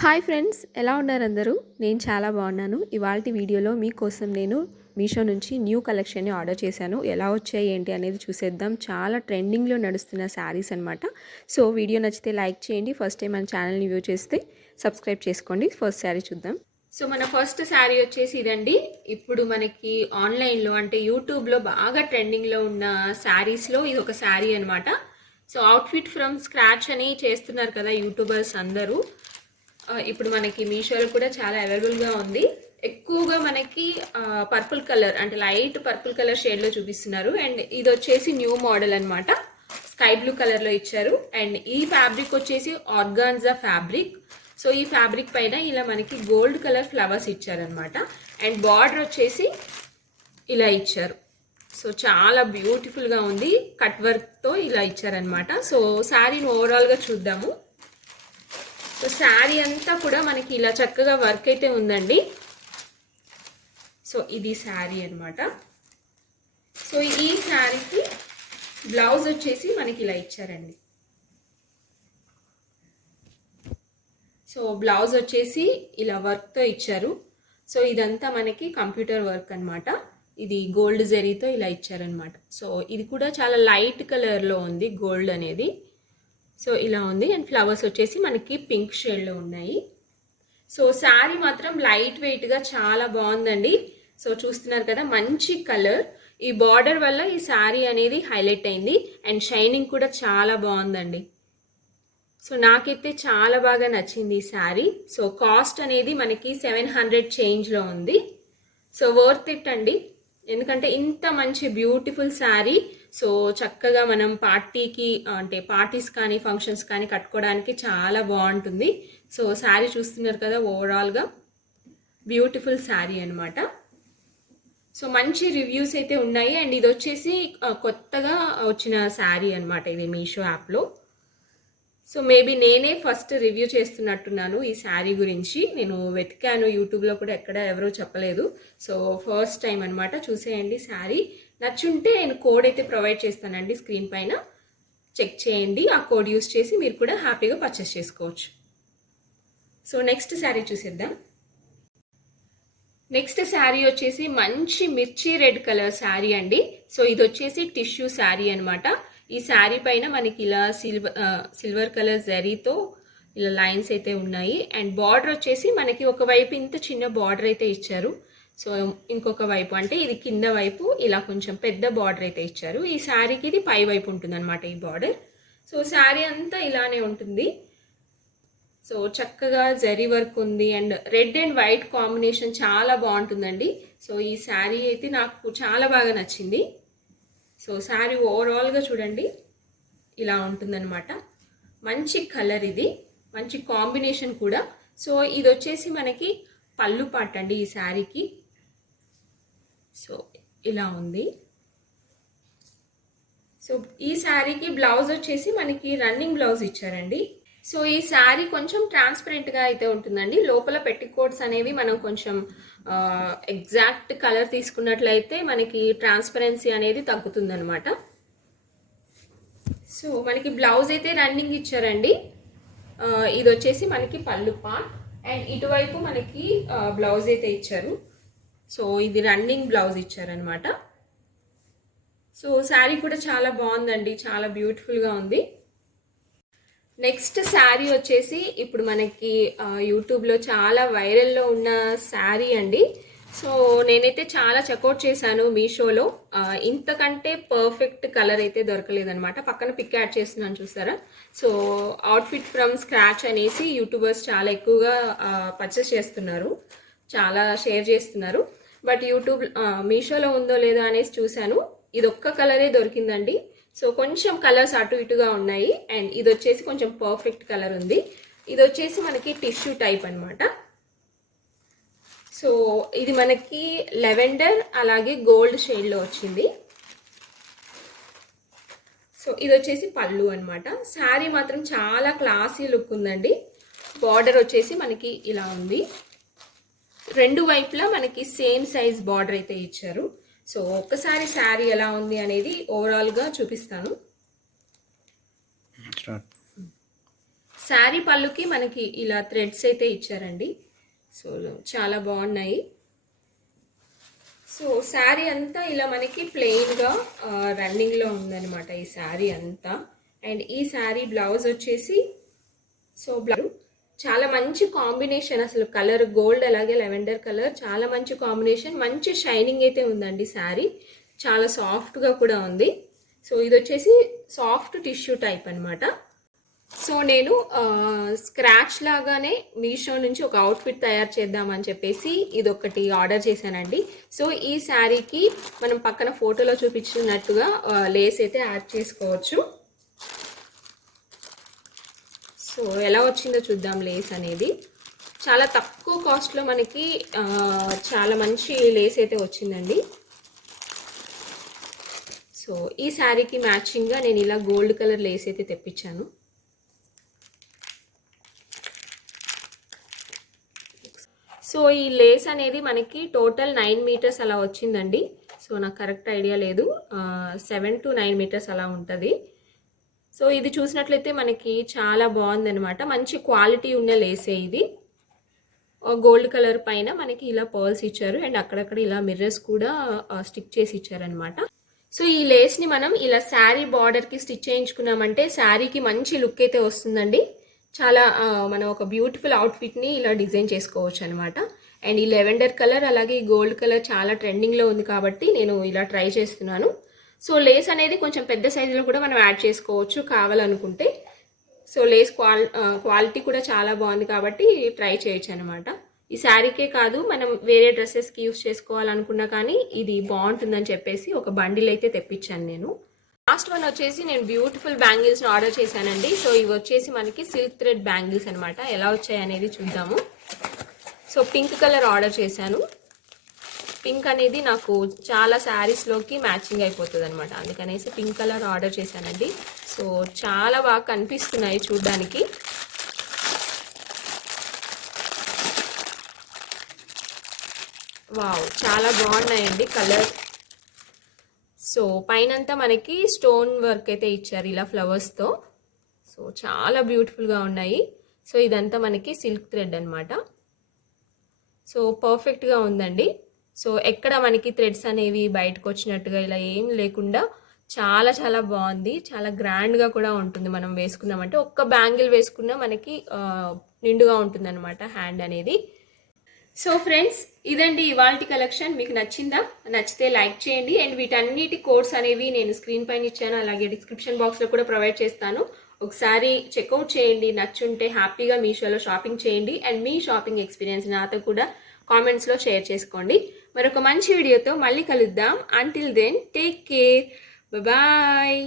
Hi friends, ఎలా ఉన్నారు అందరూ? నేను చాలా బాగున్నాను. ఇవాల్టి వీడియోలో మీకోసం నేను మీషో నుంచి న్యూ కలెక్షన్ని ఆర్డర్ చేశాను. ఎలా వచ్చాయి ఏంటి అనేది చూసేద్దాం. చాలా ట్రెండింగ్లో నడుస్తున్న శారీస్ అనమాట. సో వీడియో నచ్చితే లైక్ చేయండి. ఫస్ట్ టైం మన ఛానల్ని వ్యూ చేస్తే సబ్స్క్రైబ్ చేసుకోండి. ఫస్ట్ శారీ చూద్దాం. సో మన ఫస్ట్ శారీ వచ్చేసి ఇదండి. ఇప్పుడు మనకి ఆన్లైన్లో అంటే యూట్యూబ్లో బాగా ట్రెండింగ్లో ఉన్న శారీస్లో ఇది ఒక శారీ అనమాట. సో అవుట్ఫిట్ ఫ్రమ్ స్క్రాచ్ అని చేస్తున్నారు కదా యూట్యూబర్స్ అందరూ. ఇప్పుడు మనకి మీషోలో కూడా చాలా అవైలబుల్గా ఉంది. ఎక్కువగా మనకి పర్పుల్ కలర్ అంటే లైట్ పర్పుల్ కలర్ షేడ్లో చూపిస్తున్నారు. అండ్ ఇది వచ్చేసి న్యూ మోడల్ అనమాట. స్కై బ్లూ కలర్లో ఇచ్చారు. అండ్ ఈ ఫ్యాబ్రిక్ వచ్చేసి ఆర్గాన్జా ఫ్యాబ్రిక్. సో ఈ ఫ్యాబ్రిక్ పైన ఇలా మనకి గోల్డ్ కలర్ ఫ్లవర్స్ ఇచ్చారనమాట. అండ్ బార్డర్ వచ్చేసి ఇలా ఇచ్చారు. సో చాలా బ్యూటిఫుల్గా ఉంది. కట్ వర్క్తో ఇలా ఇచ్చారనమాట. సో శారీని ఓవరాల్గా చూద్దాము. సో శారీ అంతా కూడా మనకి ఇలా చక్కగా వర్క్ అయితే ఉందండి. సో ఇది శారీ అనమాట. సో ఈ శారీకి బ్లౌజ్ వచ్చేసి మనకి ఇలా ఇచ్చారండి. సో బ్లౌజ్ వచ్చేసి ఇలా వర్క్తో ఇచ్చారు. సో ఇదంతా మనకి కంప్యూటర్ వర్క్ అనమాట. ఇది గోల్డ్ జెరీతో ఇలా ఇచ్చారనమాట. సో ఇది కూడా చాలా లైట్ కలర్లో ఉంది గోల్డ్ అనేది. సో ఇలా ఉంది. అండ్ ఫ్లవర్స్ వచ్చేసి మనకి పింక్ షేడ్లో ఉన్నాయి. సో శారీ మాత్రం లైట్ వెయిట్గా చాలా బాగుందండి. సో చూస్తున్నారు కదా, మంచి కలర్. ఈ బార్డర్ వల్ల ఈ శారీ అనేది హైలైట్ అయింది. అండ్ షైనింగ్ కూడా చాలా బాగుందండి. సో నాకైతే చాలా బాగా నచ్చింది ఈ శారీ. సో కాస్ట్ అనేది మనకి 700 చేంజ్లో ఉంది. సో వర్త్ ఇట్ అండి. ఎందుకంటే ఇంత మంచి బ్యూటిఫుల్ శారీ సో చక్కగా మనం పార్టీకి అంటే పార్టీస్ కానీ ఫంక్షన్స్ కానీ కట్టుకోవడానికి చాలా బాగుంటుంది. సో శారీ చూస్తున్నారు కదా, ఓవరాల్గా బ్యూటిఫుల్ శారీ అనమాట. సో మంచి రివ్యూస్ అయితే ఉన్నాయి. అండ్ ఇది వచ్చేసి కొత్తగా వచ్చిన శారీ అనమాట. ఇది మీషో యాప్లో. సో మేబీ నేనే ఫస్ట్ రివ్యూ చేస్తున్నట్టున్నాను ఈ శారీ గురించి. నేను వెతికాను యూట్యూబ్లో కూడా, ఎక్కడ ఎవరూ చెప్పలేదు. సో ఫస్ట్ టైం అనమాట. చూసేయండి శారీ. నచ్చుంటే నేను కోడ్ అయితే ప్రొవైడ్ చేస్తానండి స్క్రీన్ పైన. చెక్ చేయండి. ఆ కోడ్ యూస్ చేసి మీరు కూడా హ్యాపీగా పర్చేస్ చేసుకోవచ్చు. సో నెక్స్ట్ శారీ చూసేద్దాం. నెక్స్ట్ శారీ వచ్చేసి మంచి మిర్చి రెడ్ కలర్ శారీ అండి. సో ఇది వచ్చేసి టిష్యూ శారీ అనమాట. ఈ శారీ పైన మనకి ఇలా సిల్వర్ కలర్ జరీతో ఇలా లైన్స్ అయితే ఉన్నాయి. అండ్ బార్డర్ వచ్చేసి మనకి ఒకవైపు ఇంత చిన్న బార్డర్ అయితే ఇచ్చారు. సో ఇంకొక వైపు అంటే ఇది కింద వైపు ఇలా కొంచెం పెద్ద బార్డర్ అయితే ఇచ్చారు. ఈ శారీకి ఇది పై వైపు ఉంటుంది అనమాట ఈ బార్డర్. సో శారీ అంతా ఇలానే ఉంటుంది. సో చక్కగా జరీ వర్క్ ఉంది. And red and white combination చాలా బాగుంటుందండి. సో ఈ శారీ అయితే నాకు చాలా బాగా నచ్చింది. సో శారీ ఓవరాల్గా చూడండి, ఇలా ఉంటుందన్నమాట. మంచి కలర్, ఇది మంచి కాంబినేషన్ కూడా. సో ఇది వచ్చేసి మనకి పళ్ళు పాట అండి ఈ శారీకి. సో ఇలా ఉంది. సో ఈ శారీకి బ్లౌజ్ వచ్చేసి మనకి రన్నింగ్ బ్లౌజ్ ఇచ్చారండి. సో ఈ శారీ కొంచెం ట్రాన్స్పరెంట్గా అయితే ఉంటుందండి. లోపల పెట్టికోట్స్ అనేవి మనం కొంచెం ఎగ్జాక్ట్ కలర్ తీసుకున్నట్లయితే మనకి ట్రాన్స్పరెన్సీ అనేది తగ్గుతుంది అనమాట. సో మనకి బ్లౌజ్ అయితే రన్నింగ్ ఇచ్చారండి. ఇది వచ్చేసి మనకి పళ్ళు పార్ట్. అండ్ ఇటువైపు మనకి బ్లౌజ్ అయితే ఇచ్చారు. సో ఇది రన్నింగ్ బ్లౌజ్ ఇచ్చారనమాట. సో శారీ కూడా చాలా బాగుందండి, చాలా బ్యూటిఫుల్గా ఉంది. నెక్స్ట్ శారీ వచ్చేసి ఇప్పుడు మనకి యూట్యూబ్లో చాలా వైరల్లో ఉన్న శారీ అండి. సో నేనైతే చాలా చెక్అవుట్ చేశాను మీషోలో. ఇంతకంటే పర్ఫెక్ట్ కలర్ అయితే దొరకలేదనమాట. పక్కన పిక్ యాడ్ చేస్తున్నాను చూసారా. సో అవుట్ఫిట్ ఫ్రమ్ స్క్రాచ్ అనేసి యూట్యూబర్స్ చాలా ఎక్కువగా పర్చేస్ చేస్తున్నారు, చాలా షేర్ చేస్తున్నారు. బట్ మీషోలో ఉందో లేదో అనేసి చూశాను. ఇది ఒక్క కలరే దొరికిందండి. సో కొంచెం కలర్స్ అటు ఇటుగా ఉన్నాయి. అండ్ ఇది వచ్చేసి కొంచెం పర్ఫెక్ట్ కలర్ ఉంది. ఇది వచ్చేసి మనకి టిష్యూ టైప్ అనమాట. సో ఇది మనకి లెవెండర్ అలాగే గోల్డ్ షేడ్లో వచ్చింది. సో ఇది వచ్చేసి పళ్ళు అనమాట. శారీ మాత్రం చాలా క్లాసీ లుక్ ఉందండి. బార్డర్ వచ్చేసి మనకి ఇలా ఉంది. రెండు వైపులా మనకి సేమ్ సైజ్ బార్డర్ అయితే ఇచ్చారు. సో ఒక్కసారి శారీ ఎలా ఉంది అనేది ఓవరాల్గా చూపిస్తాను. శారీ పళ్ళుకి మనకి ఇలా థ్రెడ్స్ అయితే ఇచ్చారండి. సో చాలా బాగున్నాయి. సో శారీ అంతా ఇలా మనకి ప్లెయిన్గా రన్నింగ్లో ఉందన్నమాట ఈ శారీ అంతా. అండ్ ఈ శారీ బ్లౌజ్ వచ్చేసి సో బ్లౌజ్ చాలా మంచి కాంబినేషన్, అసలు కలర్ గోల్డ్ అలాగే లెవెండర్ కలర్ చాలా మంచి కాంబినేషన్, మంచి షైనింగ్ అయితే ఉందండి శారీ, చాలా సాఫ్ట్గా కూడా ఉంది. సో ఇది వచ్చేసి సాఫ్ట్ టిష్యూ టైప్ అనమాట. సో నేను స్క్రాచ్ లాగానే మీషో నుంచి ఒక అవుట్ఫిట్ తయారు చేద్దామని చెప్పేసి ఇది ఒకటి ఆర్డర్ చేశానండి. సో ఈ శారీకి మనం పక్కన ఫోటోలో చూపించినట్టుగా లేస్ అయితే యాడ్ చేసుకోవచ్చు. సో ఎలా వచ్చిందో చూద్దాం. లేస్ అనేది చాలా తక్కువ కాస్ట్లో మనకి చాలా మంచి లేస్ అయితే వచ్చిందండి. సో ఈ శారీకి మ్యాచింగ్గా నేను ఇలా గోల్డ్ కలర్ లేస్ అయితే తెప్పించాను. సో ఈ లేస్ అనేది మనకి టోటల్ 9 మీటర్స్ అలా వచ్చిందండి. సో నాకు కరెక్ట్ ఐడియా లేదు, 7 to 9 మీటర్స్ అలా ఉంటుంది. సో ఇది చూసినట్లయితే మనకి చాలా బాగుందనమాట, మంచి క్వాలిటీ ఉన్న లేసే ఇది. గోల్డ్ కలర్ పైన మనకి ఇలా పర్ల్స్ ఇచ్చారు అండ్ అక్కడక్కడ ఇలా మిర్రర్స్ కూడా స్టిక్ చేసి ఇచ్చారనమాట. సో ఈ లేస్ని మనం ఇలా శారీ బార్డర్కి స్టిచ్ చేయించుకున్నామంటే శారీకి మంచి లుక్ అయితే వస్తుందండి. చాలా మనం ఒక బ్యూటిఫుల్ అవుట్ఫిట్ని ఇలా డిజైన్ చేసుకోవచ్చు అనమాట. అండ్ ఈ లెవెండర్ కలర్ అలాగే ఈ గోల్డ్ కలర్ చాలా ట్రెండింగ్లో ఉంది కాబట్టి నేను ఇలా ట్రై చేస్తున్నాను. సో లేస్ అనేది కొంచెం పెద్ద సైజులో కూడా మనం యాడ్ చేసుకోవచ్చు కావాలనుకుంటే. సో లేస్ క్వాలిటీ కూడా చాలా బాగుంది కాబట్టి ట్రై చేయొచ్చు అనమాట. ఈ శారీకే కాదు, మనం వేరే డ్రెస్సెస్కి యూస్ చేసుకోవాలనుకున్నా కానీ ఇది బాగుంటుందని చెప్పేసి ఒక బండిల్ అయితే తెప్పించాను నేను. లాస్ట్ వన్ వచ్చేసి నేను బ్యూటిఫుల్ బ్యాంగిల్స్ని ఆర్డర్ చేశానండి. సో ఇవి వచ్చేసి మనకి సిల్క్ థ్రెడ్ బ్యాంగిల్స్ అనమాట. ఎలా వచ్చాయి అనేది చూద్దాము. సో పింక్ కలర్ ఆర్డర్ చేశాను. పింక్ అనేది నాకు చాలా శారీస్లోకి మ్యాచింగ్ అయిపోతుంది అనమాట, అందుకనేసి పింక్ కలర్ ఆర్డర్ చేశానండి. సో చాలా బాగా కనిపిస్తున్నాయి చూడ్డానికి. వావ్, చాలా బాగున్నాయండి కలర్. సో పైనంతా మనకి స్టోన్ వర్క్ అయితే ఇచ్చారు ఇలా ఫ్లవర్స్తో. సో చాలా బ్యూటిఫుల్గా ఉన్నాయి. సో ఇదంతా మనకి సిల్క్ థ్రెడ్ అనమాట. సో పర్ఫెక్ట్గా ఉందండి. సో ఎక్కడ మనకి థ్రెడ్స్ అనేవి బయటకు వచ్చినట్టుగా ఇలా ఏం లేకుండా చాలా చాలా బాగుంది. చాలా గ్రాండ్గా కూడా ఉంటుంది మనం వేసుకున్నామంటే. ఒక్క బ్యాంగిల్ వేసుకున్నా మనకి నిండుగా ఉంటుంది అనమాట హ్యాండ్ అనేది. సో ఫ్రెండ్స్, ఇదండి ఇవాల్టి కలెక్షన్. మీకు నచ్చిందా? నచ్చితే లైక్ చేయండి. అండ్ వీటన్నిటి కోడ్స్ అనేవి నేను స్క్రీన్ పైన ఇచ్చాను, అలాగే డిస్క్రిప్షన్ బాక్స్లో కూడా ప్రొవైడ్ చేస్తాను. ఒకసారి చెక్అవుట్ చేయండి, నచ్చుంటే హ్యాపీగా మీషోలో షాపింగ్ చేయండి. అండ్ మీ షాపింగ్ ఎక్స్పీరియన్స్ నాతో కూడా కామెంట్స్లో షేర్ చేసుకోండి. మరొక మంచి వీడియోతో మళ్ళీ కలుద్దాం. Until then take care, bye.